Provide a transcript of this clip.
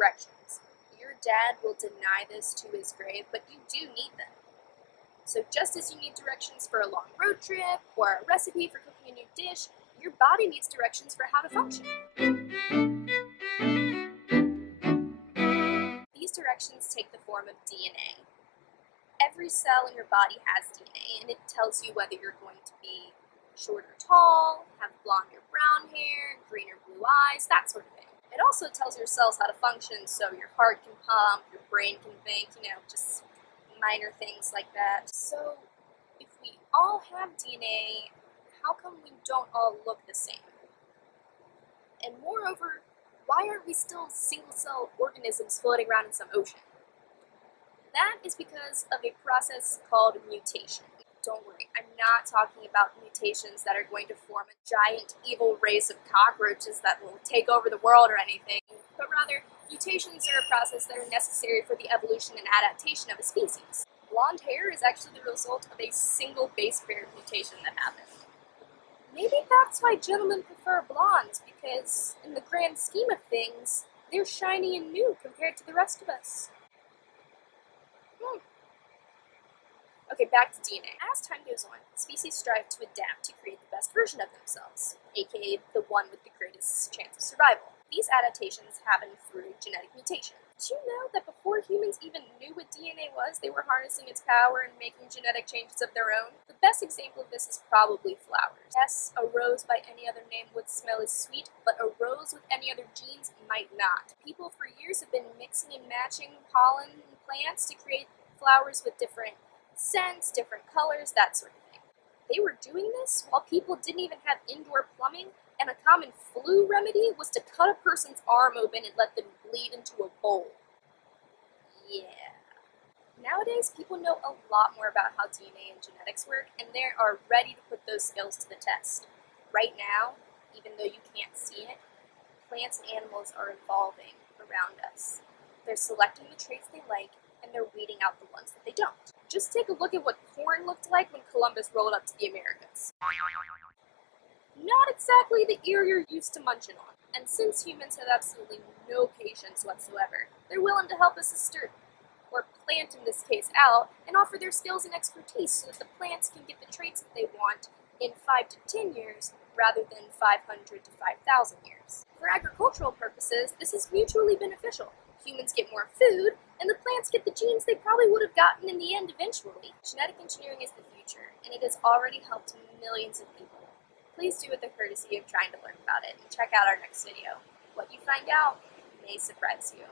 directions. Your dad will deny this to his grave, but you do need them. So just as you need directions for a long road trip or a recipe for cooking a new dish, your body needs directions for how to function. These directions take the form of DNA. Every cell in your body has DNA, and it tells you whether you're going to be short or tall, have blonde or brown hair, green or blue eyes, that sort of thing. It also tells your cells how to function, so your heart can pump, your brain can think, just minor things like that. So if we all have DNA, how come we don't all look the same? And moreover, why aren't we still single-cell organisms floating around in some ocean? That is because of a process called mutation. Don't worry, I'm not talking about mutations that are going to form a giant evil race of cockroaches that will take over the world or anything, but rather, mutations are a process that are necessary for the evolution and adaptation of a species. Blonde hair is actually the result of a single base pair mutation that happened. Maybe that's why gentlemen prefer blondes, because in the grand scheme of things, they're shiny and new compared to the rest of us. Okay, back to DNA. As time goes on, species strive to adapt to create the best version of themselves, aka the one with the greatest chance of survival. These adaptations happen through genetic mutation. Did you know that before humans even knew what DNA was, they were harnessing its power and making genetic changes of their own? The best example of this is probably flowers. Yes, a rose by any other name would smell as sweet, but a rose with any other genes might not. People for years have been mixing and matching pollen and plants to create flowers with different scents, different colors, that sort of thing. They were doing this while people didn't even have indoor plumbing, and a common flu remedy was to cut a person's arm open and let them bleed into a bowl. Yeah. Nowadays, people know a lot more about how DNA and genetics work, and they are ready to put those skills to the test. Right now, even though you can't see it, plants and animals are evolving around us. They're selecting the traits they like, and they're weeding out the ones that they don't. Just take a look at what corn looked like when Columbus rolled up to the Americas. Not exactly the ear you're used to munching on. And since humans have absolutely no patience whatsoever, they're willing to help a sister, or plant in this case, out, and offer their skills and expertise so that the plants can get the traits that they want in 5 to 10 years rather than 500 to 5,000 years. For agricultural purposes, this is mutually beneficial. Humans get more food, and the plants get the genes they probably would have gotten in the end eventually. Genetic engineering is the future, and it has already helped millions of people. Please do it the courtesy of trying to learn about it, and check out our next video. What you find out may surprise you.